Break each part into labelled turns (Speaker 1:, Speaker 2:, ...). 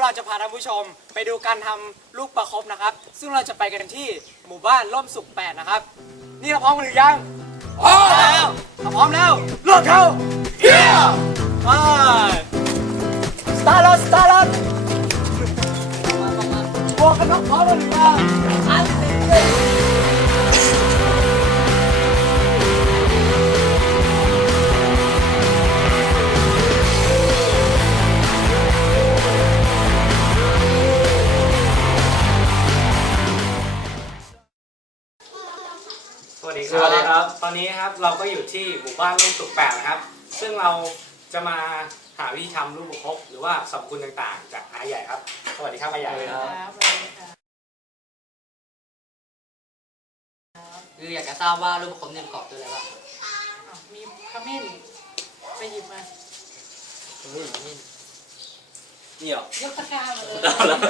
Speaker 1: เราจะพาท่านผู้ชมไปดูการทำลูกประคบนะครับซึ่งเราจะไปกันที่หมู่บ้านร่มสุข8นะครับนี่เราพร้อมกันหรือยังพร้อมแล้วพร้อมแล้วเริ่มเข้าเยี่ยมไปสตาร์ทสตาร์ทบวกกันพร้อมกันหรือยังอันนี้
Speaker 2: สวัสดีครับ ตอนนี้นะครับเราก็อยู่ที่หมู่บ้านร่มสุข8นะครับ ซึ่งเราจะมาหาวิธีทำลูกประคบหรือว่าสรรพคุณต่างๆ จากอาใหญ่ครับ สวัสดีครับอาใหญ่ครับ
Speaker 3: คืออยากจะทราบว่าลูกประคบเนี่ยประกอบด้วยอะไรบ้าง
Speaker 4: มีขมิ้นไปหยิบมา
Speaker 2: นี่หรอย
Speaker 4: กตะกร้ามาเลย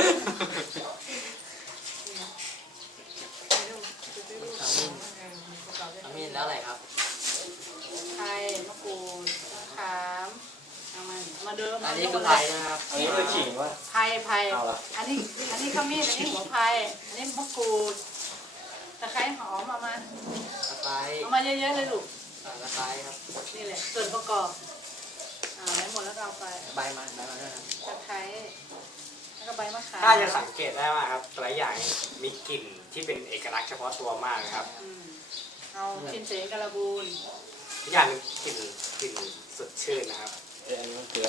Speaker 3: ขมิ้นแล้วอะไรครับ
Speaker 4: ไทยมะกรูดมะขามเอามาเดิม
Speaker 3: อันนี้คือไทยนะครับ
Speaker 2: อันนี้คือขิงว่า
Speaker 4: ไทยอันนี้ขมิ้นอันนี้หัวไทยอันนี้มะกรูดตะไคร้หอมเอามา
Speaker 3: ตะไคร้
Speaker 4: เยอะๆเลยลูก
Speaker 3: ตะไคร้ครับ
Speaker 4: นี่แหละส่วนประกอบไหนหมดแล้วก็เอาไป
Speaker 3: ใบมันด้วยครับ
Speaker 4: ตะไคร้แล้วก็ใบมะขาม
Speaker 2: ถ้าจะสังเกตได้ว่าครับแต่ละอย่างมีกลิ่นที่เป็นเอกลักษณ์เฉพาะตัวมากนะครับ
Speaker 4: เอากินเสกระบูน
Speaker 2: ทุกอย่างเป็นกลิ่นสดชื่นนะครับ
Speaker 5: อันนี้มันเกลือ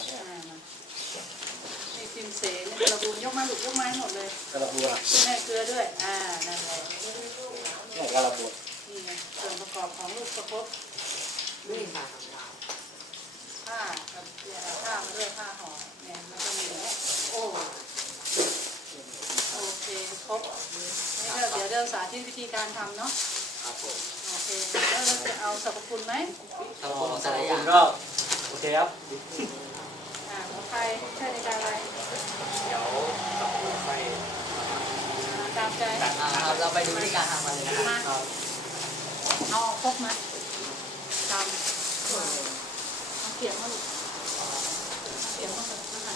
Speaker 4: นี่กินเสกระบูนยกมาลูกยกมาให้หมดเลย
Speaker 5: กระบัว
Speaker 4: แม่เกลือด้วยนั่นแหละ
Speaker 5: เนี่ยกระบัว
Speaker 4: นี่ไงส่วนประกอบของลูกประคบ
Speaker 3: นี่ค่ะ
Speaker 4: ผ้ากับผ้ามาด้วยผ้าห่อเนี่ยมันจะมีโอเคครบนี่ก็เดี๋ยวเราสาธิตวิธีการทำเนาะ
Speaker 2: ครับผม
Speaker 4: โอเคแล้วเราจะเอาสรรพคุณไหม
Speaker 3: สรรพคุณของแต่ละอย่าง
Speaker 2: ก็โอเคครับ
Speaker 4: หัวไฟใช่ในการอะไร
Speaker 2: เดี๋ยวสรรพคุณไป
Speaker 4: ตามใจ
Speaker 3: เราไปดูวิธีการทำกันเลยนะครับ
Speaker 4: เอาครกมาตามเอาเขียงมาลูกเอาเขียงมาก่อนนะคะ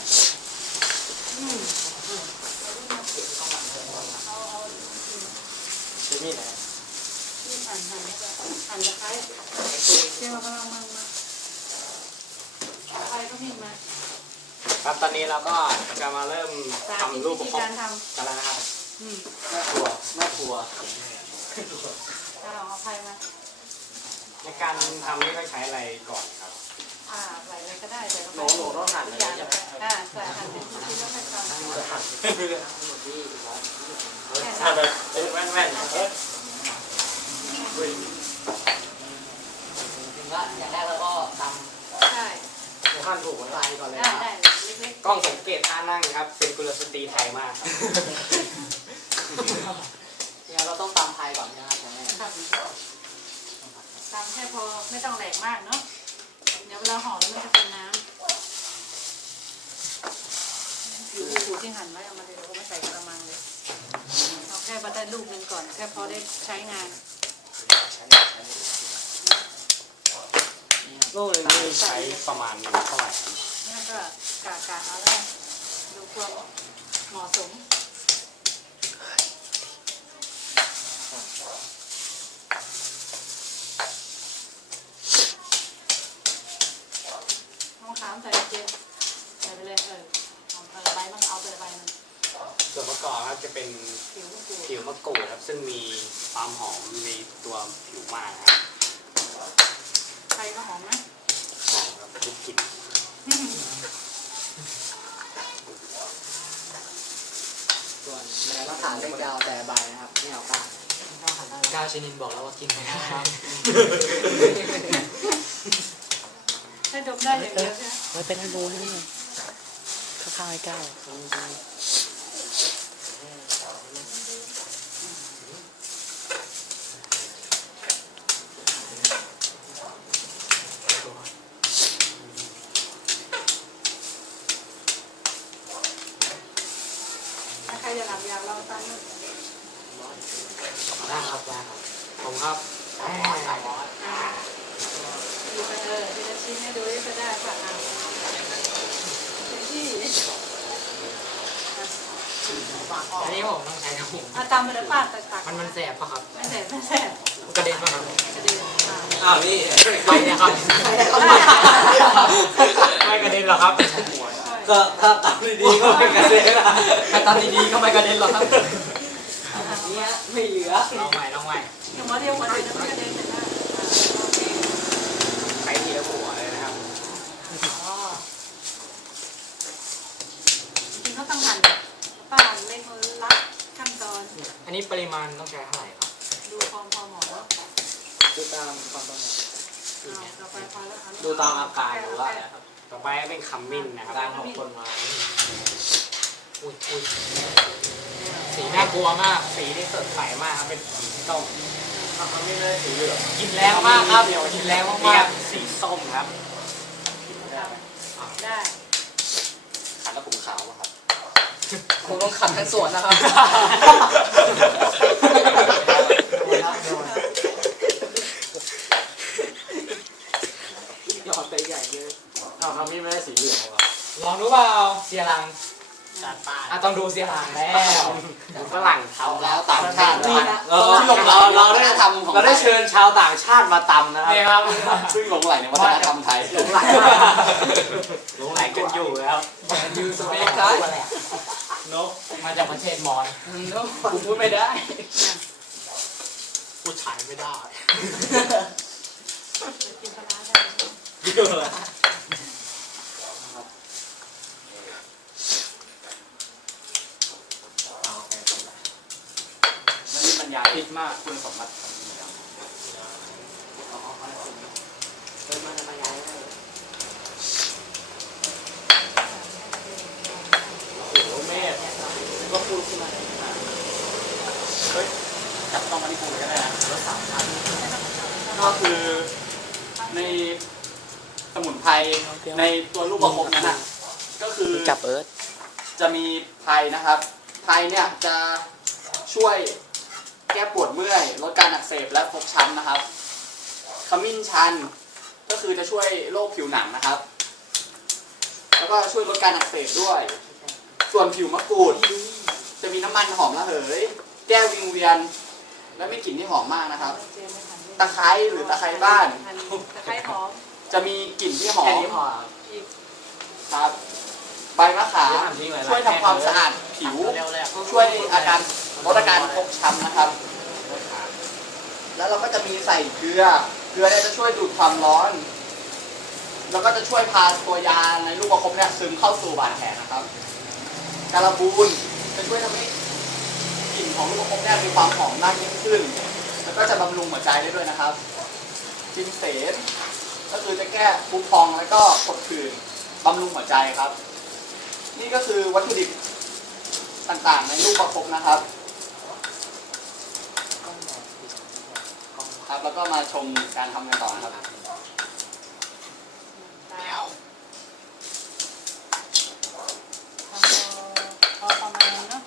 Speaker 4: เอา
Speaker 2: จะมีไหน
Speaker 4: ที่หั่นตะไคร้เกี่ยวมาไฟก็มีมา
Speaker 2: ครับตอนนี้เราก็จะมาเริ่ม
Speaker 4: สาธิต
Speaker 2: ทำลูกป
Speaker 4: วิ
Speaker 2: ระ
Speaker 4: ธี
Speaker 2: คบ
Speaker 4: การท
Speaker 2: กันแล้วนะครับ
Speaker 4: ำ
Speaker 2: แม่ครัว
Speaker 4: เอาไฟมา
Speaker 2: ในการทำนี่ต้องใช้อะไรก่อนครับ
Speaker 4: ใส่อะไรก็ได้แต่
Speaker 3: โหลต้องหั่นเลยใช่ไหม
Speaker 4: ใส่หั่นเป็นชิ้นๆแล้วค่อยทำ
Speaker 3: หั่นหมดที่
Speaker 2: ถ้าแบบเป็นแว่นๆ
Speaker 3: ถึงว่าอย่างแรกเราก็ท
Speaker 4: ใช่
Speaker 2: ขั้นถูกไว้
Speaker 3: ำไฟก่อนเลย
Speaker 4: ได้เล็ก
Speaker 2: กล้องสังเกตท่านั่งครับ เป็นกุลสตรีไทยมากครับ
Speaker 3: เนี่ยเราต้องตำไทยก่อนนะครับอย่างแรก
Speaker 4: ๆครับตามแค่พอไม่ต้องแหลกมากเนาะเดี๋ยวเวลาห่อแล้วมันจะเป็นน้ำผิวที่หั่นไว้เอามาเลยเราก็ไม่ใส่กระมังเลยเอาแค่บัตเตอร์ลูกนึงก่อนแค่พอได้ใช้งาน
Speaker 2: ลูกนึงนี่ใช้ประมาณเท่าไหร่ครับ
Speaker 4: แล้วก็กะเอาแล้วดูความเหมาะสมน้องขามใส่เจียวใส่ไปเลยเอาใบมันเอาไปใบมัน
Speaker 2: ส่วนประกอบครับจะเป็น
Speaker 4: ผิวมะกรูด
Speaker 2: ผิวมะกรูดครับ ซึ่งมีความหอมในตัวผิวมากนะครับ
Speaker 4: ไทยก็หอมนะ
Speaker 2: หอมครับทุกกลิ่น
Speaker 3: ส่วนในมะขามเนี่ยจะเอาแต่ใบนะครับไม่เอาก้านก้าชนินบอกแล้วว่ากินไม่ได้ครับ
Speaker 4: ให้ดมได้อย่างเดียวใช่ไหม
Speaker 5: ไว้เป็นให้รู้ให้หน่อยข้างๆให้ก้าว
Speaker 4: ถ้าใครจะหลับยาวเราตั้ง
Speaker 2: ได้ครับได้ครับผมครับ
Speaker 4: อยู่ไปทีละชิ้นให้ดูก็ได้ค่ะที่
Speaker 3: อันนี้ผมต้องใช้ครับผม
Speaker 4: ตำไปเลยป้าตัก
Speaker 3: มันแสบปะครับ
Speaker 4: ไม่แสบไม่แสบ
Speaker 3: กระเด็นปะครับ
Speaker 4: กระเด็น
Speaker 2: อ้าวนี่
Speaker 3: ไปนะครับ
Speaker 2: ไม่กระเด็นหรอครับ
Speaker 1: ก็ถ้าตามดีๆก็ไม่กระเด็นละ
Speaker 3: ถ้าตามดีๆก็ไม่กระเด็นหรอกครับ
Speaker 1: เนี้ยไม่เหลือ
Speaker 3: ลองใหม่ลองใหม่
Speaker 4: อย่างหัวเดียวหัวเดียวจะไม่กระเด็นเลยนะโอเค
Speaker 2: ใช้ทีละหัวเลยนะครับ
Speaker 4: จริงๆเขาต้องหั่นป้าเล่นมือรัดขั้นตอน
Speaker 3: อันนี้ปริมาณต้องใช้เท่าไหร่ครับ
Speaker 4: ดูพอหมอแล้ว
Speaker 1: ดูตามความต้องการ
Speaker 4: ต่อไปพอแล้ว
Speaker 1: ดูตามอาการหรือว่าอะไรครับ
Speaker 2: ต่อไปก็เป็นขมิ้นนะครับ
Speaker 1: การของคนมา
Speaker 3: อุ้ยสีน่ากลัวมาก
Speaker 2: สีนี่สดใสมากครับเป็นสีส้ม
Speaker 1: ขมิ้นเลยสีเหลือง
Speaker 3: กลินแรงมากครับกลินแรง
Speaker 2: นี่
Speaker 3: มา
Speaker 2: ค
Speaker 3: ก
Speaker 2: รับสีส้มครับ
Speaker 4: ได้
Speaker 1: ขันแล้วผมขาวอะครับ
Speaker 3: ๆคงต้องขัดทั้งส่วนนะครับ
Speaker 1: ยอดไปใหญ่เลยเอาขมิ้นไม่ได้สีเหลืองครับ
Speaker 3: ลองดูเปล่าเสียหลัง
Speaker 1: จัดไป
Speaker 3: ต้องดูเสียหลังแล้ว
Speaker 2: ฝรั่งเขา
Speaker 1: แล้วต่างชาติ
Speaker 2: นี่นะ
Speaker 1: เราได้ทำของเราได้เชิญชาวต่างชาติมาตำนะครับ
Speaker 3: นี่ครับ
Speaker 1: ซึ่งหลงไหลในวัฒนธรรมไทย
Speaker 2: หลงไหลกันอยู่แล้ว
Speaker 3: ยูสเปกไทย
Speaker 2: นก
Speaker 3: มาจากประเทศมอญ
Speaker 1: กูพูดไม่ได้
Speaker 3: พูดไทยไม่ได้
Speaker 4: กินปลาได้
Speaker 2: เยอะเลย
Speaker 1: มันมีบรรยายพิษมากคุณสมบัติก็พูดขึ้นมาเฮ้ยจับต้องมาที่คุณก็ได้นะรถสามชั้นก็คือในสมุนไพรในตัวลูกประคบนั้นอ่ะก็คือ
Speaker 5: จับเอิร์ธ
Speaker 1: จะมีไพรนะครับไพรเนี่ยจะช่วยแก้ปวดเมื่อยลดการอักเสบและฟกช้ำนะครับขมิ้นชันก็คือจะช่วยโรคผิวหนังนะครับ แล้วก็ช่วยลดการอักเสบด้วย ส่วนผิวมะกรูด จะมีน้ำมันหอมระเหย แก้วิงเวียน และมีกลิ่นที่หอมมากนะครับ ตะไคร้หรือตะไคร้บ้าน
Speaker 4: ตะไคร้หอม
Speaker 1: จะมีกลิ่นที่หอ
Speaker 3: แค่
Speaker 1: ม
Speaker 3: นี้พอ
Speaker 4: อีก
Speaker 1: ครับ ใบมะขามช่วยทำความสะอาดผิว ช่วยลดอาการฟกช้ำนะครับ แล้วเราก็จะมีใส่เกลือ เกลือเนี่ยจะช่วยดูดความร้อน แล้วก็จะช่วยพาตัวยาในลูกประคบเนี่ยซึมเข้าสู่บาดแผลนะครับ การบูนจะช่วยทำให้กลิ่นของลูกประคบเนี่ยมีความหอมมากยิ่งขึ้น แล้วก็จะบำรุงหัวใจได้ด้วยนะครับ จินเสนก็คือจะแก้พุพองแล้วก็กดผื่นบำรุงหัวใจครับ นี่ก็คือวัตถุดิบต่างๆในลูกประคบนะครับ ครับแล้วก็มาชมการทำกันต่อนะครับ
Speaker 4: พอประมาณเนาะ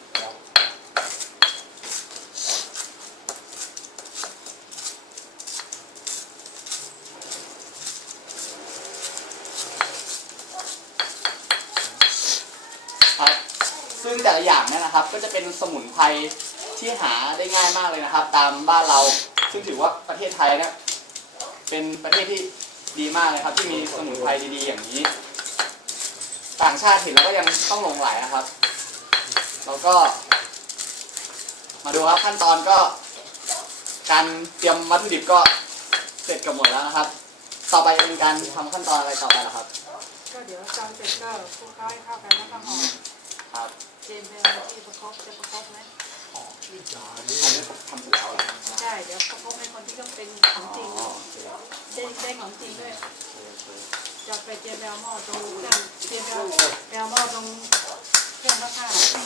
Speaker 1: ครับซึ่งแต่ละอย่างเนี่ยนะครับก็จะเป็นสมุนไพรที่หาได้ง่ายมากเลยนะครับ ตามบ้านเราซึ่งถือว่าประเทศไทยเนี่ยเป็นประเทศที่ดีมากเลยครับ ที่มีสมุนไพรดีๆอย่างนี้ ต่างชาติเห็นแล้วก็ยังต้องหลงไหลนะครับเราก็ มาดูครับขั้นตอนก็ การเตรียมวัตถุดิบก็เสร็จกันหมดแล้วนะครับ ต่อไปจะเป็นการทำขั้นตอนอะไรต่อไปล่ะครับ
Speaker 4: ก็เดี๋ยวจำเสร็จก็คลุกเคล้าให้เข้ากันแล้วก็ห่อ
Speaker 1: ครับ
Speaker 4: เจนเป็นที่ประคบจะประคบไหม
Speaker 1: อันนี้ผมทำเสร็จแล้วเหรอ
Speaker 4: ใช่เดี๋ยวประคบให้คนที่ก็เป็นของจริง
Speaker 1: อ๋อโอเค
Speaker 4: ได้ของจริงด้วยจะไปเจนแบลหม้อตรงเครื่องเจนแบลหม้อตรงเครื่องซักผ้า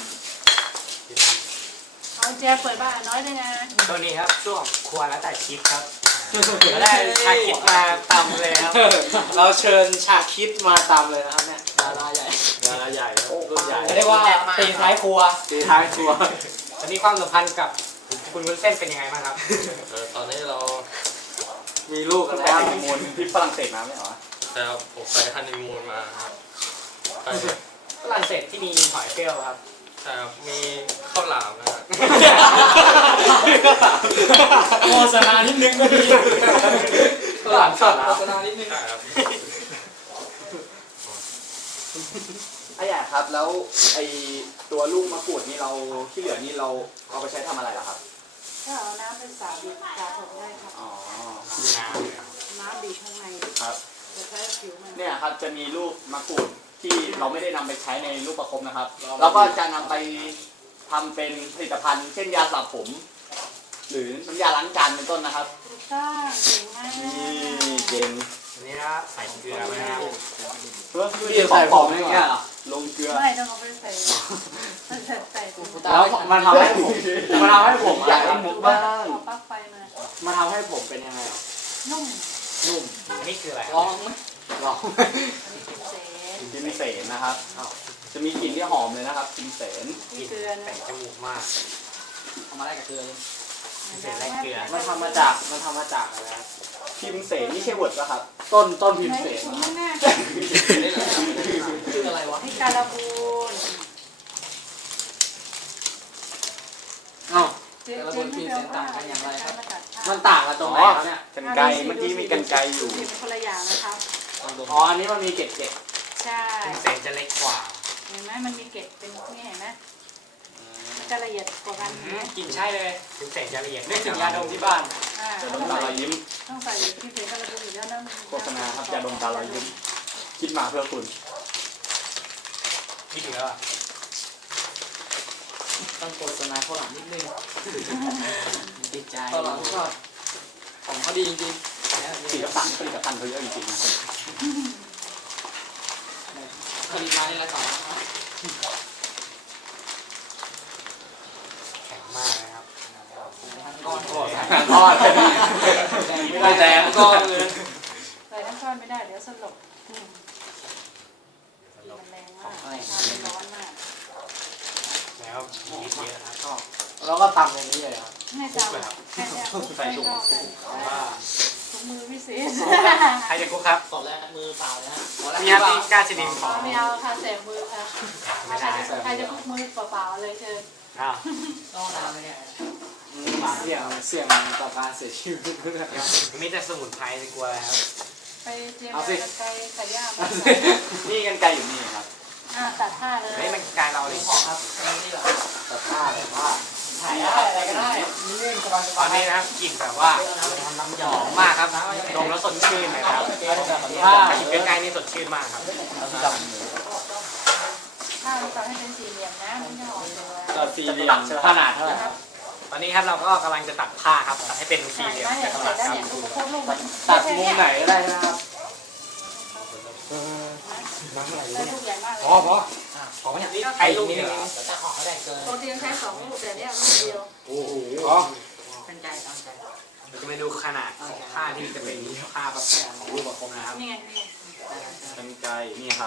Speaker 4: เอาแจเปิดบ้านน้อยด้วยนะ
Speaker 2: ตัวนี้ครับช่วงครัวแล้วแต่คิดครับก็ได้ชาคิดมาตำเลยครับ
Speaker 1: เราเชิญชาคิดมาตามเลยนะครับเนี่ยดาราใหญ่
Speaker 5: ดาราใหญ่ครับรุ่นใหญ่
Speaker 3: เรียกว่าตีท้ายครัว
Speaker 1: ตีท้ายครัว
Speaker 2: ตอนนี้ความสัมพันธ์กับคุณวุ้นเส้นเป็นยังไงบ้างครับ
Speaker 5: ตอนนี้เรา
Speaker 1: มีลูกกันไปฮันนีมูนที่ฝรั่งเศสมาไม่เหรอ
Speaker 5: แล้วผมไปฮันนีมูนมาครับไป
Speaker 2: ฝรั่งเศสที่มีหอยเฟลครับ
Speaker 5: ใช่ครับมีข้าวหลามนะครับ
Speaker 1: โฆษณานิดนึงก็ดี
Speaker 5: ข้าวหลามสด
Speaker 3: โฆษณานิดนึง
Speaker 5: ใช่ครับ
Speaker 6: ไอ้ใหญ่ครับแล้วไอ้ตัวลูกมะกรูดนี่เราที่เหลือนี่เราเอาไปใช้ทำอะไรเหรอครับ
Speaker 4: ถ้าเอาน้ำเป็นสาบีบสาผมได้ครับ
Speaker 6: อ๋อ
Speaker 4: น้ำบีบข้างใน
Speaker 6: ครับ
Speaker 4: จะใช้ผิวมัน
Speaker 6: เนี่ยครับจะมีลูกมะกรูดที่เราไม่ได้นำไปใช้ในลูกประคบนะครับ เราก็จะนำไปทำเป็นผลิตภัณฑ์เช่นยาสระผม หรือน้ำยาล้างจานเป็นต้นนะครับ
Speaker 4: ถูกต้องเก่งมาก
Speaker 6: นี่เก่ง
Speaker 2: อันนี้นะใส่เกลือไปนะครับ
Speaker 6: เพื่อที่ของปลอมไม่แก่ลงเกลือ
Speaker 4: ไม่ต้องเอาไปใส่ใส่ถุง
Speaker 1: แล้วมันทำให้ผมมันทำให้ผม
Speaker 6: อยากให้มุกบ้าง
Speaker 4: เอาปลั๊กไฟมา
Speaker 1: มันทำให้ผมเป็นยังไงอ่ะ
Speaker 4: นุ่ม
Speaker 1: นุ่ม
Speaker 2: อันนี้คืออะไร
Speaker 1: ลองไหมลอง
Speaker 4: อันนี้เป็นเศษ
Speaker 6: กินเสนนะครับ จะมีกลิ่นที่หอมเลยนะครับกินเสน
Speaker 4: นี่เกลือนะ
Speaker 2: แต่จมูกมาก
Speaker 3: ทำมาได้กับเกลือเลย
Speaker 2: เศษและเกลือ
Speaker 1: มันทำมาจากอะไรครับ
Speaker 6: พิมเสนนี่ใช่เวิร์ดป่ะครับ
Speaker 1: ต้นพิม
Speaker 4: ไหน
Speaker 1: พ์เสน
Speaker 4: ถุงข้างหน้า
Speaker 3: ชื่ออะไรวะ
Speaker 4: นี่การบูน
Speaker 1: เอ้า มันต่างกันตรงไหนครับเนี่ย
Speaker 6: กันไกรเมื่อกี้มีกันไกรอยู่
Speaker 4: เป็นคนละอย่างนะครับ
Speaker 1: อ๋ออันนี้มันมีเกล็ด
Speaker 4: ใช่
Speaker 2: เศษจะเล็กกว่า
Speaker 4: เห็นไหมมันมีเกล็ดเป็นนี่เห็นไหมมันจะละเอียดกว่ากันเห็นไหม
Speaker 2: กินใช่เลยถึงเศษจะละเอียด
Speaker 1: นึกถึงยาดมที่บ้าน
Speaker 4: อ่า
Speaker 6: จะดมตาลอยยิ้ม
Speaker 4: ต้องใส่ที่เศษการบูนอยู่แล้วนั่น
Speaker 6: โฆษณาครับยาดมตาลอยยิ้มคิดมาเพื่อคุณ
Speaker 2: ที่เหลือ
Speaker 3: ต้องโฆษณาข้าวหลามนิดนึง
Speaker 1: ติดใจ
Speaker 3: ข้าวหลามชอบของเขาดีจริง
Speaker 6: ศิลปะผลิตภัณฑ์เขาเยอะจริงๆนะครับ
Speaker 3: ๆผลิตมาในราคา
Speaker 2: แข็งมากนะครับ
Speaker 3: ก้อน
Speaker 6: ทอด
Speaker 1: ไม่แดงก็เลย
Speaker 4: ใส่น้ำก้อนไม่ได้เดี๋ยวสลบมันแรงมากน้ำมันร้อนมาก
Speaker 2: แล้วยีสต์เยอะครับ
Speaker 1: แล้วก็ตำอย่างนี้เลยครับ
Speaker 4: ให้จำแค่นี้ใส่ถุงถุงมือพิเศษ
Speaker 2: ใครจะคุกครับ
Speaker 3: ตอนแรกมือเปล่าเลยฮะ
Speaker 2: นี่ครับที่กล้าชนินขอ
Speaker 4: ไม่เอาค่ะเสพมือค่ะ
Speaker 2: ไม่ได้
Speaker 4: ใครจะพุกมือเปล่าๆเลยเชิญ
Speaker 2: อ้าว
Speaker 3: ต้องน้ำไหมเนี่ย
Speaker 1: เสี่ยงต่อการเสียชีวิตด้วย
Speaker 2: มีแต่สมุนไพรจะกลัวอะไรครับ
Speaker 4: ไปเตรียมกระไกใส่ย่าม
Speaker 6: นี่กันไกรอยู่นี่ครับ
Speaker 4: ตัดผ้าเลย
Speaker 2: เฮ้ยมันกลายเราเลย
Speaker 3: ของครับนี่แหละ
Speaker 1: แต่ผ้าแต่ผ้า
Speaker 3: ถ่ายได้อะไรก็ได้
Speaker 1: นี่เรื่องสบาย
Speaker 2: ตอนนี้นะครับกลิ่นแบบว่าหอมมากครับดมแล้วสดชื่นนะครับ
Speaker 1: ผ้า
Speaker 2: ถ้าอยู่ใกล้ๆนี่สดชื่นมากครับ
Speaker 4: ผ้าเราตัดให้เป็นสี่เหลี่ยมนะมันจะหอมเลย
Speaker 6: ก็สี่เหลี่ยม
Speaker 1: ขนาดเท่าไหร่ครับ
Speaker 2: ตอนนี้ครับเราก็กำลังจะตัดผ้าครับตัดให้เป็นสี่เหลี่ยม
Speaker 4: ไม่
Speaker 2: จะ
Speaker 4: เห็น
Speaker 2: ข
Speaker 4: ใส่
Speaker 2: นาด
Speaker 4: แล้ว
Speaker 2: ครับ
Speaker 4: เนี่ยลูกโคตรลูกมัน
Speaker 1: ตัดมุมไหนก็ได้นะครับ
Speaker 4: ได้ลูกใหญ่มากเลย
Speaker 2: พอพอไหมนี่ไอ้ลูกนี้
Speaker 3: แต่ของเขาได้เกิน
Speaker 4: ปกติใช้2 ลูกแต่เนี่ยลูกเดียว
Speaker 2: โอ้โห
Speaker 3: เป็นใจตั้งใจ
Speaker 2: เราจะมาดูขนาดของผ้าที่จะเป็นผ้าแบบของรูปประคมนะครับ
Speaker 4: นี่ไงนี่
Speaker 6: กันไกรนี่ครับ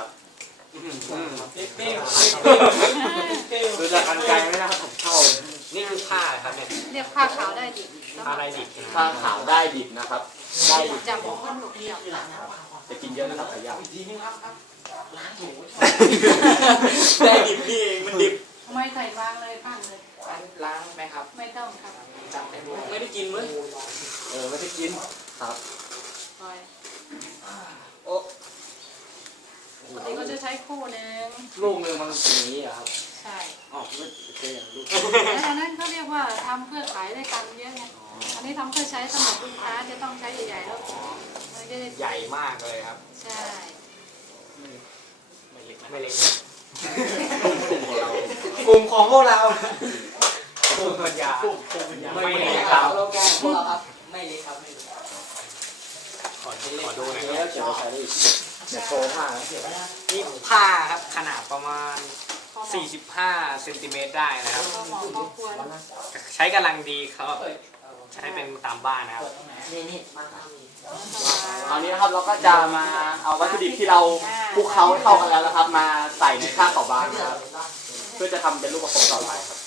Speaker 1: ดูจากกันไกลไม่น่าผมเข้า
Speaker 2: นี่คือผ้าครับเนี่ย
Speaker 4: เรียกผ้าขาวได้ดิ
Speaker 2: ผ้าลายดิบ
Speaker 6: ผ้าขาวได้ดิบนะครับ ได้ดิบ
Speaker 4: จับหัวคนหลุกเดียว
Speaker 6: จะกินเยอะนะครับขยาว
Speaker 3: ล้างหมู
Speaker 6: ได้ดิบนี่เองมันดิบ
Speaker 4: ทำไมใส่วางเลยปั้งเลย
Speaker 3: ล้างไหมครับ
Speaker 4: ไม่ต้องครับ
Speaker 3: จับไม่ได้กินมั้ย
Speaker 6: ไม่ได้กินครับ
Speaker 4: ปล่อย
Speaker 6: โอ้
Speaker 4: ปกติก็จะใช้คู่หนึ่ง
Speaker 1: ลูกนึงมันอย่างนี้เหรอครับ
Speaker 4: ใช่
Speaker 1: อ๋อไม่เคยเห็นลูก
Speaker 4: แล้วอันนั้นเขาเรียกว่าทำเพื่อขายได้ตังค์เยอะไงอันนี้ทำเพื่อใช้สำหรับลูกค้าจะต้องใช้ใหญ่ๆแล้วมันจะได้
Speaker 2: ใหญ่มากเลยครับ
Speaker 4: ใช่
Speaker 2: ไม่เล็ก
Speaker 1: กลุ่มของพวกเรา
Speaker 2: ภูมิปัญญา
Speaker 1: ไม่
Speaker 2: ไม่
Speaker 1: เล็
Speaker 2: เล็
Speaker 1: ก
Speaker 2: ก
Speaker 1: ค
Speaker 2: ค
Speaker 1: รั
Speaker 2: รับ บ
Speaker 3: เราแกพวกเราครับไม่เล็กครับไม่เล็ก
Speaker 2: ขอดูหน่อยค
Speaker 1: แล้
Speaker 2: รับ
Speaker 1: วเขียนไปใช้ได้อีกเดี๋ยวโชว์ผ้านะ
Speaker 2: นี่ผ้าครับขนาดประมาณ 45 เซนติเมตรได้นะครับ
Speaker 4: พอหมอพอควร
Speaker 2: ใช้กำลังดีครับใช้เป็นตามบ้านนะครับ
Speaker 3: นี่มาท
Speaker 6: ตอนนี้นะครับเราก็จะมาเอาวัตถุดิบที่เราคลุกเคล้าให้เข้ากันแล้วนะครับ มาใส่ในข้าวเข่าบางนะครับ เพื่อจะทำเป็นลูกประคบต่อไปครับ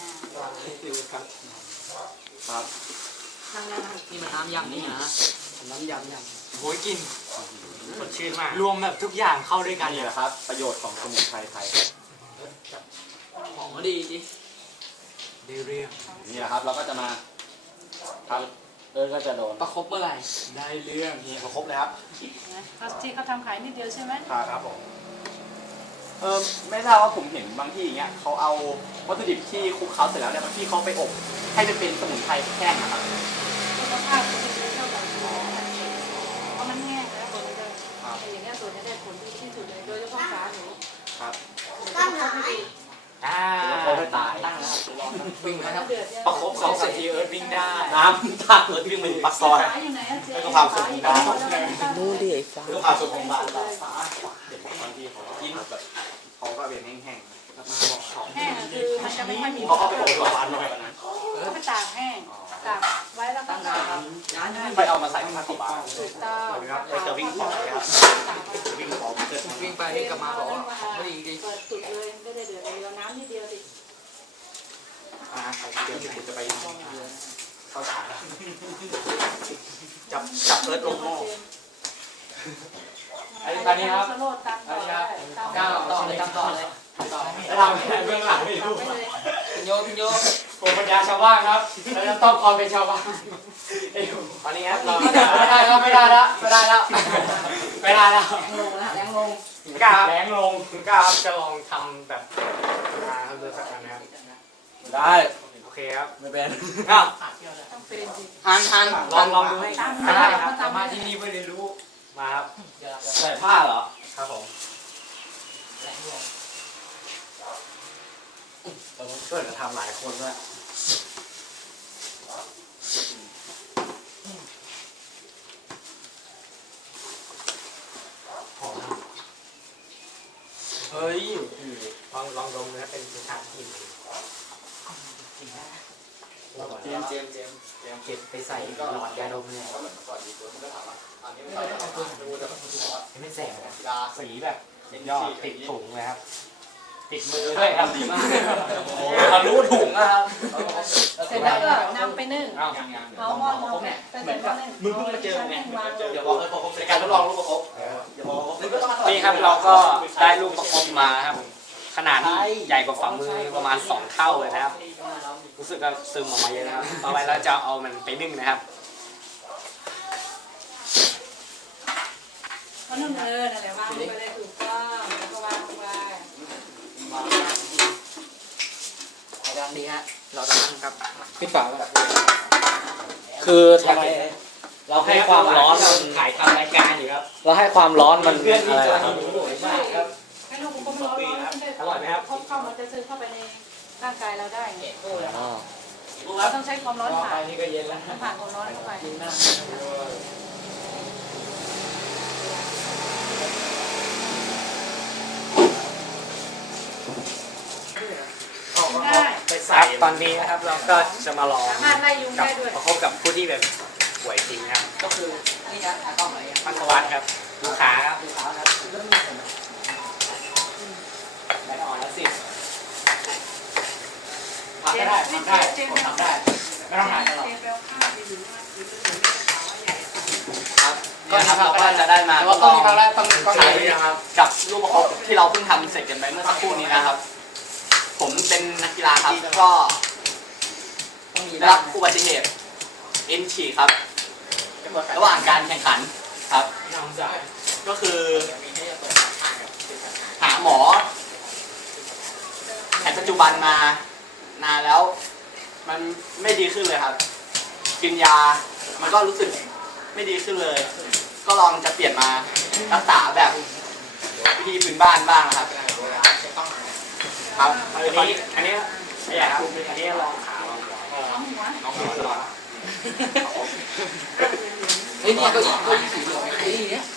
Speaker 6: ครับ
Speaker 3: ำนี่มันน้ำยำนี่นะ
Speaker 1: น้ำยำ
Speaker 2: โอ้ยกินสดชื่นมาก
Speaker 1: รวมแบบทุกอย่างเข้าด้วยกัน
Speaker 6: นี่แหละครับ ประโยชน์ของสมุนไพรไทยครับ
Speaker 3: ของก็ดีดิ
Speaker 2: ได้เรื่อง
Speaker 6: นี่แหละครับเราก็จะมาครับก็จะโดน
Speaker 3: ประคบเมื่อไหร่
Speaker 6: ได้เรื่องนี่ประคบเลยครับ
Speaker 4: เขาที่เขาทำขายนิดเดียวใช่ไหม
Speaker 6: ครับผมไม่ทราบว่าผมเห็นบางที่อย่างเงี้ยเขาเอาวัตถุดิบที่คลุกเคล้าเสร็จแล้วเนี่ยบางที่เขาไปอบให้มันเป็นสมุนไพรแห้งนะครับ
Speaker 4: สุขภาพจะดีเท่ากับเพราะมันแห้งแล้วคนจะอย่างเงี้ยตัวนี้ได้ผลดีที่สุดเลยโดยเฉพาะขาหนู
Speaker 6: ครับ
Speaker 4: ตั้งหาให้ดี
Speaker 6: เขาให้ตาย
Speaker 3: ตั้งแล้ววิ่งไหมครับ
Speaker 4: เดือดเนี่ย
Speaker 6: ประคบเขาสักทีวิ่งได้น้ำท่าวิ่งมาอยู่ปากซอย
Speaker 4: ขายอยู่ไหนอะเจ๊
Speaker 6: แล้วก็พาไปส่งที่บ้าน
Speaker 7: ดูดิไอ้ฟ้า
Speaker 6: แล้วก็พาส่งโรงพยาบาลเด็กบางทีเขากินแบบเขาก็เป็นแห้งๆแล้วมาบอกเขา
Speaker 4: แห้งอะคือมันจะไม่ค่อยมี
Speaker 6: เขาก็ไปอบโรงพยาบาลหน่อยนะ
Speaker 4: ก็ไปตากแห้งตากไว้แล้วก็
Speaker 3: ตั้งนานครับย้ายให้
Speaker 6: ไปเอามาใส่ผ้าขาวบาง
Speaker 4: ถูกต้อง
Speaker 6: ครับเลยจะวิ่งขอครับวิ่งขอเกิด
Speaker 3: วิ่งไปวิ่งกลับมาบอกว่าของก็ดีดิ
Speaker 4: เปิดตุดเลยไม่ได้เดือดเลยเอาน้ำนิดเดียวดิ
Speaker 6: เดี๋ยวผมจะไปเข้าฉากจับเอิร์ธลงหม้อ
Speaker 4: ตอนนี้ครับสโลดตามต่อได้ตาม
Speaker 3: ก้าวต่อเลยก้าวต่อเลย
Speaker 6: แล้วทำเบื้องหลังไม่รู้
Speaker 4: ไปเลย
Speaker 3: พิญโยพิญโย
Speaker 2: ภูมิปัญญาชาวบ้านครับเราจะต้องความเป็นชาวบ้าน
Speaker 6: ตอนนี้ครับเรา
Speaker 2: ไม่ได้ครับไม่ได้แล้วไม่ได้แล้วไม่ได้แล้ว
Speaker 3: ลงนะแรงลง
Speaker 2: กล้าแรงลงกล้าจะลองทำแบบครับดูสักอันนะครับ
Speaker 6: ได้
Speaker 2: โอเคครับ
Speaker 6: ไม่เป็น
Speaker 2: อ้าว
Speaker 4: ต้องเป็นสิ
Speaker 3: หัน
Speaker 2: ลองดูให้ได้ครับสามารถที่นี่เพื่อเรียนรู้มาครับ
Speaker 6: ใส่ผ้าเหรอ
Speaker 2: ครับผม
Speaker 3: แรงลง
Speaker 6: เราต้องช่วยกันทำหลายคนด้วย
Speaker 2: เฮ้ยลองดมนะเป็นชาติกิน
Speaker 3: จริงนะ
Speaker 6: เจมส์
Speaker 2: เก็บไปใส่หลอดยาดมเนี่ยไม่แสบนะสีแบบยอดติดถุงเลยครับ ติดมือด้วยครับดีมากเรารู้ถุงนะครับ
Speaker 4: เสร็จแล้วก็นำไปนึ่ง
Speaker 2: อ้าว
Speaker 4: เอาหม้อมาไปใส่หม้อนึ่ง
Speaker 6: มึงเพิ่งมาเจอไงเดี๋ยวบอกเลยประคบในการทดลองลูกประคบเดี๋ยวบอกประคบ
Speaker 2: นี่ครับเราก็ได้ลูกประคบมาครับ ขนาดที่ใหญ่กว่าฝ่ามือประมาณ2 เท่าเลยนะครับ รู้สึกว่าซึมออกมาเยอะนะครับ ต่อไปเราจะเอามันไปนึ่งนะครับ
Speaker 4: ก็นึ่งนั่นแหละวางลงไปเลยถูกต้องแล้วก็วางลงไป
Speaker 3: กำลังดีฮะเราจะนั่งครับ
Speaker 2: ปิดฝาแบบ
Speaker 7: คือทำไมเราให้ความร้อนมัน
Speaker 2: ถ่ายทำรายการอยู่ครับ
Speaker 7: เราให้ความร้อนมัน
Speaker 2: เพื่อนที่
Speaker 7: อะไร
Speaker 2: จะ
Speaker 7: ครับ
Speaker 2: มากครับ
Speaker 4: ให้ลูกมันก็ไม่ร้อนๆ
Speaker 2: อร่อยไหมครับ
Speaker 4: เข้ามันจะซึมเข้าไปในร่างกายเราได้ไง
Speaker 7: อ๋อ
Speaker 4: เราต้องใช้ความร้อน
Speaker 2: ต่อ
Speaker 4: ผ่า
Speaker 2: ไป
Speaker 4: น
Speaker 2: นี่ก็เย็นแล้ว
Speaker 4: ผ่านความร้อนเข้าไป ได้
Speaker 2: ไปใส่ตอนนี้นะครับเราก็จะมาลอง
Speaker 4: สามารถไล่ยุง
Speaker 2: กับ
Speaker 4: ได้ด้วย
Speaker 2: ประคบกับผู้ที่แบบป่วยจริงครับ
Speaker 3: ก็คือนี่นะหากล้องอะไรอย่าง
Speaker 2: พันธวัฒน์ครับลูกค้าครับ
Speaker 3: ดูขาวครับเริ่มมีเสร็จ
Speaker 2: แบ่งอ่อนแล้วสิ
Speaker 4: ทำได้ทำได้ทำได้
Speaker 2: ไม่ต้องถ่ายตลอด
Speaker 6: ครับก็นะครับเราก็จะได้มาทดลองใช้กับลูกประคบที่เราเพิ่งทำเสร็จกันไปเมื่อสักครู่นี้นะครับ ผมเป็นนักกีฬาครับก็
Speaker 3: ต้องมี
Speaker 6: ได้
Speaker 3: บ้า
Speaker 6: รั
Speaker 3: ง
Speaker 6: บอุบัติเหตุเอ็นฉีกครับ ระหว่างการแข่งขันครับ
Speaker 2: น้องจ่าย
Speaker 6: ก็คือหาหมอแผนปัจจุบันมานานแล้ว มันไม่ดีขึ้นเลยครับ กินยา มันก็รู้สึกไม่ดีขึ้นเลย ก็ลองจะเปลี่ยนมารักษาแบบวิธีพื้นบ้านบ้างนะครับ ครับ
Speaker 2: อันนี้ไม่ใหญ่ครับอันนี้ลองขาลองหัว
Speaker 4: ของหัว
Speaker 6: น้องหมอลอง
Speaker 3: เฮ้ยเนี่ยเก็อีสีเหลืองไอ้เนี้ย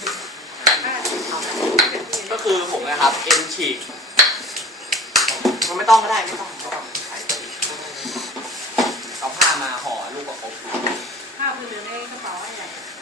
Speaker 6: ก็คือผมนะครับเอ็นฉีกมันไม่ต้องก็ได้ไม่ต้องใช้ตัวนี้เอาผ้ามาห่อลูกประคบ
Speaker 4: ข้าวคือเหลือในกระเป๋าใหญ่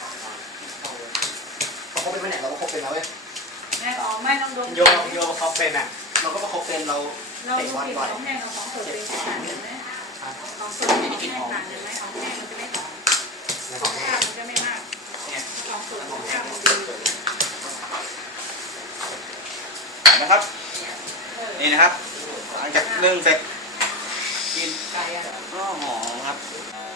Speaker 6: ประคบเป็นไหมเนี่ยเราประคบเป็นแล้วเว้ย
Speaker 4: แม่อ๋อไม่ต้องดม
Speaker 2: โยเขาเป็นอ่ะ
Speaker 6: เราก็ประคบเป็นเรา
Speaker 4: เราดูกลิ่นของแห้งกับของสดเป็นต่างกันไหมของสดกับของแห้งต่างกันไหมของแห้งมันจะไม่หอมของข้าวมันจะไม่มากของสดของข้าวมันดี
Speaker 6: นะครับ นี่นะครับลังจากนึ่งเสร็จกิน
Speaker 3: ไก่อะ
Speaker 6: ก็หอมครับ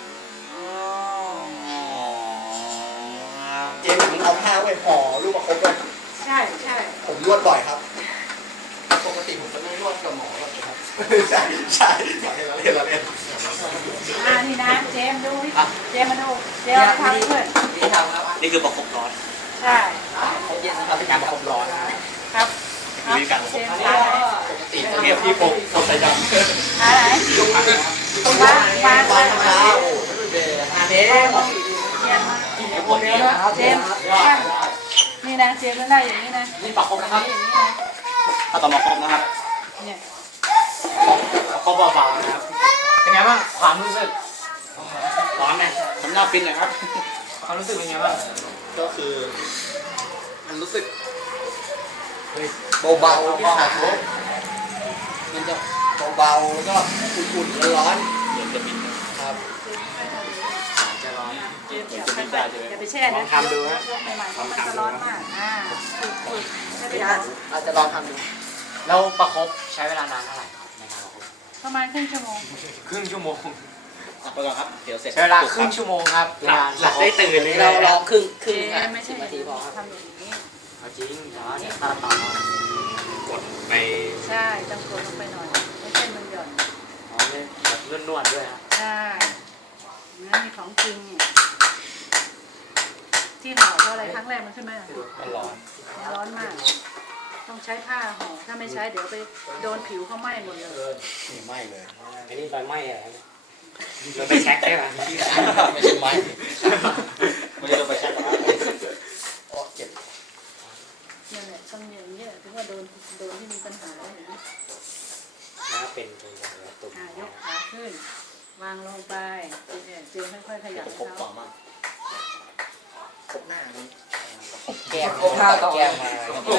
Speaker 6: เจมส์ผมเอาผ้าไว้ห่อลูกประคบเลย
Speaker 4: ใช่ใช่
Speaker 6: ผมนวดบ่อยครับ ปกติผมจะไม่นวดกับหมอหรอกครับ ใช่ใช่เราเล่นเราเล่น
Speaker 4: นี่นะเจมส์ดูนี่เจมส์มาดูเจมส์ทำเพื่อน
Speaker 3: นี่ทำครับ
Speaker 6: นี่คือประคบร้อน
Speaker 4: ใช่
Speaker 3: เขาเย็นนะครับ
Speaker 6: เป็นการประคบร้อน
Speaker 4: ครับ
Speaker 6: วิธีการประค
Speaker 4: เจ
Speaker 6: บ
Speaker 4: มส์ทาไหน
Speaker 6: ปกติเทียบที่ผมใส่ดำ
Speaker 4: ทาไหน
Speaker 3: ต้อง
Speaker 4: วางวาง
Speaker 6: วางเท้า
Speaker 3: เดย์
Speaker 4: เจมส์เจมส์มาเจมส์นี่นะเจมส์ได้อย่างนี้นะ
Speaker 3: นี่ปักคงนะครับ
Speaker 4: อย่างนี้นะ
Speaker 6: ถ้าต่อมาครบนะครับ
Speaker 4: เนี่ย
Speaker 2: ประคบเบาๆนะครับ เป็นไงบ้างความรู้สึกร้อนไหม
Speaker 6: สำหรับฟินนะครับ
Speaker 2: ความรู้สึกเป็นไงบ้าง
Speaker 6: ก็คือมันรู้สึกเบาๆที่ขาดลบมันจะเบาๆแล้วก็อุ่นๆร้อนๆเหมือนจะบินครับ
Speaker 2: จะร้อน
Speaker 4: เจมส์อย่าไปแช่
Speaker 2: ลอ
Speaker 4: นะ
Speaker 2: งทำดูฮะ
Speaker 4: ใหม่ๆเพราะมันจะร้อนมากฝึกให้ไป
Speaker 6: พี่
Speaker 4: ท
Speaker 6: อาร์ตอาจจะลองทำดู
Speaker 2: แล้วประคบใช้เวลานานเท่าไหร่ครับในการประคบ
Speaker 4: ำประมาณครึ่งชั่วโมง
Speaker 2: ครึ่งชั่วโมง
Speaker 6: ไปก่อนครับ เดี๋ยวเสร็จ
Speaker 2: ใช้เวลาครึ่งชั่วโมงครับหลับได้ตื่นเลย
Speaker 3: เราลองครึ่ง
Speaker 4: เจมส์ไม่ใช่
Speaker 3: 10 นาทีพอครับ
Speaker 4: ทำอย่างนี้
Speaker 2: จริงเหรอเนี่ยตาต่อกดไป
Speaker 4: ใช่ต้องกดลงไปหน่อยให้เส้นมันหย่อน
Speaker 2: อ๋อเนี่ยแบบนวดๆด้วยครับ
Speaker 4: ใช่นั่นมีของจริงเนี่ยที่ห่อเพราะอะไรครั้งแรกมันขึ้นไหม
Speaker 2: มันร้อน
Speaker 4: มันร้อนมาก ต้องใช้ผ้าห่อถ้าไม่ใช้เดี๋ยวไปโดนผิวเขาไหม้หมดเลย
Speaker 6: นี่ไหม้เลย
Speaker 2: อันนี้ไฟไหม้อะไรเนี่ยเราไปเช็คได้ไหม
Speaker 6: ไม่ใช่ไหม้ไม่ได้ไปแช่กับโอ้เจ็บ
Speaker 4: เนี่ยแหละต้องอย่างนี้ยถึงว่าโดนที่มีปัญหาเห็นไหม
Speaker 2: น้าเป็นตัวอย่างแล้วตุ่ม
Speaker 4: ยกขาขึ้น วางลงไปเนี่ยเจอค่อยๆขยับ
Speaker 6: ครบ
Speaker 4: เขา
Speaker 6: ต่อมากครบหน้านี้
Speaker 3: แก้มครบท่าต่อ
Speaker 6: แก้มมา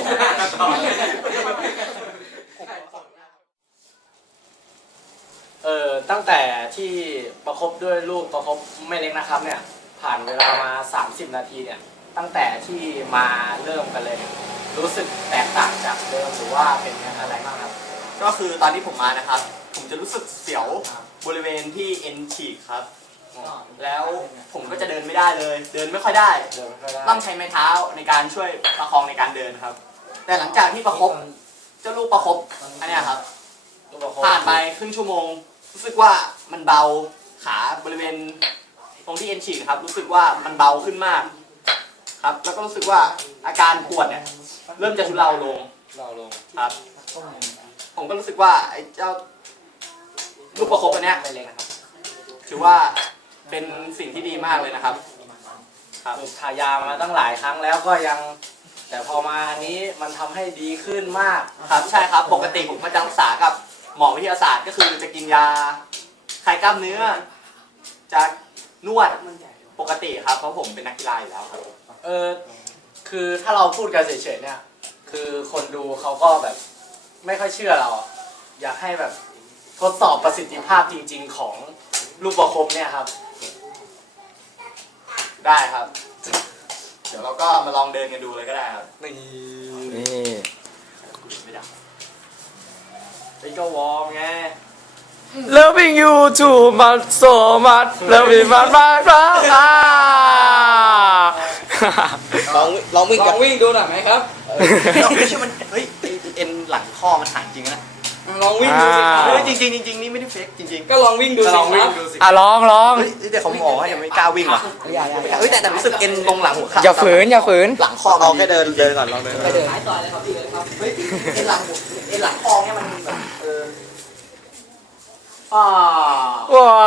Speaker 7: ตั้งแต่ที่ประคบด้วยลูกประคบไม่เล็กนะครับเนี่ยผ่านเวลามา 30 นาทีเนี่ยตั้งแต่ที่มาเริ่มกันเลย รู้สึกแตกต่างจากเดิมหรือว่าเป็นอะไรบ้างครับ
Speaker 6: ก็คือตอนที่ผมมานะครับ ผมจะรู้สึกเสียวบริเวณที่เอ็นฉีกครับ แล้วผมก็จะเดินไม่ได้เลย เดินไม่ค่อยได้
Speaker 7: เดินไม่ค่อยได้
Speaker 6: ต้องใช้ไม้เท้าในการช่วยประคองในการเดินครับ แต่หลังจากที่ประคบเจ้าลูกประคบอันเนี้ยครับ
Speaker 7: ลูกประคบ
Speaker 6: ผ่านไปครึ่งชั่วโมง รู้สึกว่ามันเบาขาบริเวณตรงที่เอ็นฉีกครับ รู้สึกว่ามันเบาขึ้นมากครับ แล้วก็รู้สึกว่าอาการปวดเนี่ยเริ่มจะทุเลาลง
Speaker 7: เราลง
Speaker 6: ครับ ผมก็รู้สึกว่าไอ้เจ้าลูกประคบอันเนี้ย
Speaker 7: ไม่เล็กนะครับ
Speaker 6: ถือว่าเป็นสิ่งที่ดีมากเลยนะครับ ครับ
Speaker 7: ทายามาตั้งหลายครั้งแล้วก็ยัง แต่พอมาอันนี้มันทำให้ดีขึ้นมาก
Speaker 6: ครับใช่ครับปกติผมก็จะรักษากับหมอวิทยาศาสตร์ก็คือจะกินยาคลายกล้ามเนื้อจะนวดปกติครับเพราะผมเป็นนักกีฬาอยู่แล้วครับ
Speaker 7: คือถ้าเราพูดกันเฉยๆเนี่ย คือคนดูเขาก็แบบไม่ค่อยเชื่อเราอะอยากให้แบบทดสอบประสิทธิภาพจริงๆของลูกประคบเนี่ยครับ
Speaker 6: ได้ครับ เดี๋ยวเราก็มาลองเดินกันดูเลยก็ได้ครับ
Speaker 7: นี่
Speaker 5: นี่
Speaker 6: ไม่ได้
Speaker 7: นี่ก็วอร์มไง
Speaker 5: Loving you too much so much Loving much much much
Speaker 6: ลองวิ่ง
Speaker 3: ลองวิ่งดูหน่อยไหมครับ
Speaker 6: ไม่ใช่มันเฮ้ยเอ็นหลังข้อมันหักจริงนะ
Speaker 3: ลองวิ่งดูสิครับ
Speaker 6: เฮ้ยจริงๆนี่ไม่ได้เฟกจริงๆ
Speaker 3: ก็ลองวิ่งดูสิครับ
Speaker 5: อ่ะลอง
Speaker 6: เฮ้ยแต่เขาหมอยังไม่กล้าวิ่งว่ะเฮ้ยแต่รู้สึกเอ็นตรงหลังหัวเข่า
Speaker 5: อย่าฝืน
Speaker 6: หลังข้อเราแค่เดินก่อนลองเดิน
Speaker 3: ไปเดินหายต่อเลยครับพี่เลยครับ
Speaker 6: เฮ้ยเอ็นหลังคอเนี่ยมันแบบ
Speaker 7: ว้า
Speaker 5: ว้า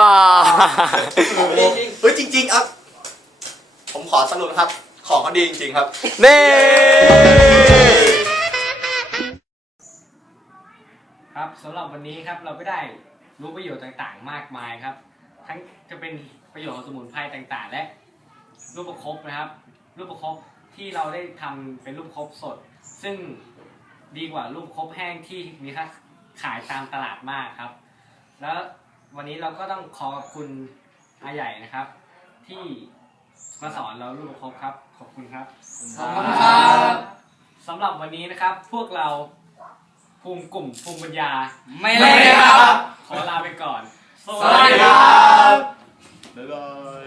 Speaker 6: เฮ้ยจริงๆอ่ะผมขอสรุปนะครับ ของเขาดีจริงๆครับ
Speaker 5: นี่
Speaker 2: ครับสำหรับวันนี้ครับเราก็ได้รู้ประโยชน์ต่างๆ มากมายครับ ทั้งจะเป็นประโยชน์ของสมุนไพรต่างๆ และลูกประคบนะครับลูกประคบที่เราได้ทำเป็นลูกประคบสด ซึ่งดีกว่าลูกประคบแห้งที่มีค่าขายตามตลาดมากครับ แล้ววันนี้เราก็ต้องขอบคุณอาใหญ่นะครับ ที่มาสอนเราลูกประคบครับขอบคุณครับ
Speaker 3: ขอบคุณครับ
Speaker 2: สำหรับวันนี้นะครับพวกเราภูมิกลุ่มภูมิปัญญา
Speaker 3: ไม่เลยครับ
Speaker 2: ขอลาไปก่อน
Speaker 3: สวัสดีครับ
Speaker 6: บ๊ายบาย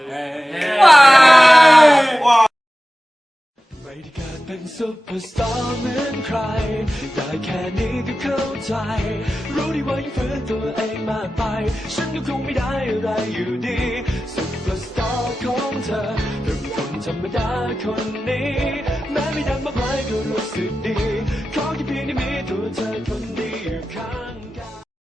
Speaker 5: ไม่ได้เกิดเป็นซุปเปอร์สตาร์เหมือนใคร ได้แค่นี้ก็เข้าใจ รู้ดีว่ายังฝืนตัวเองมากไป ฉันก็คงไม่ได้อะไรอยู่ดีซุปเปอร์สตาร์ของเธอเป็นคนธรรมดาคนนี้ แม้ไม่ดังมากมายก็รู้สึกดี ขอแค่เพียงได้มีตัวเธอคน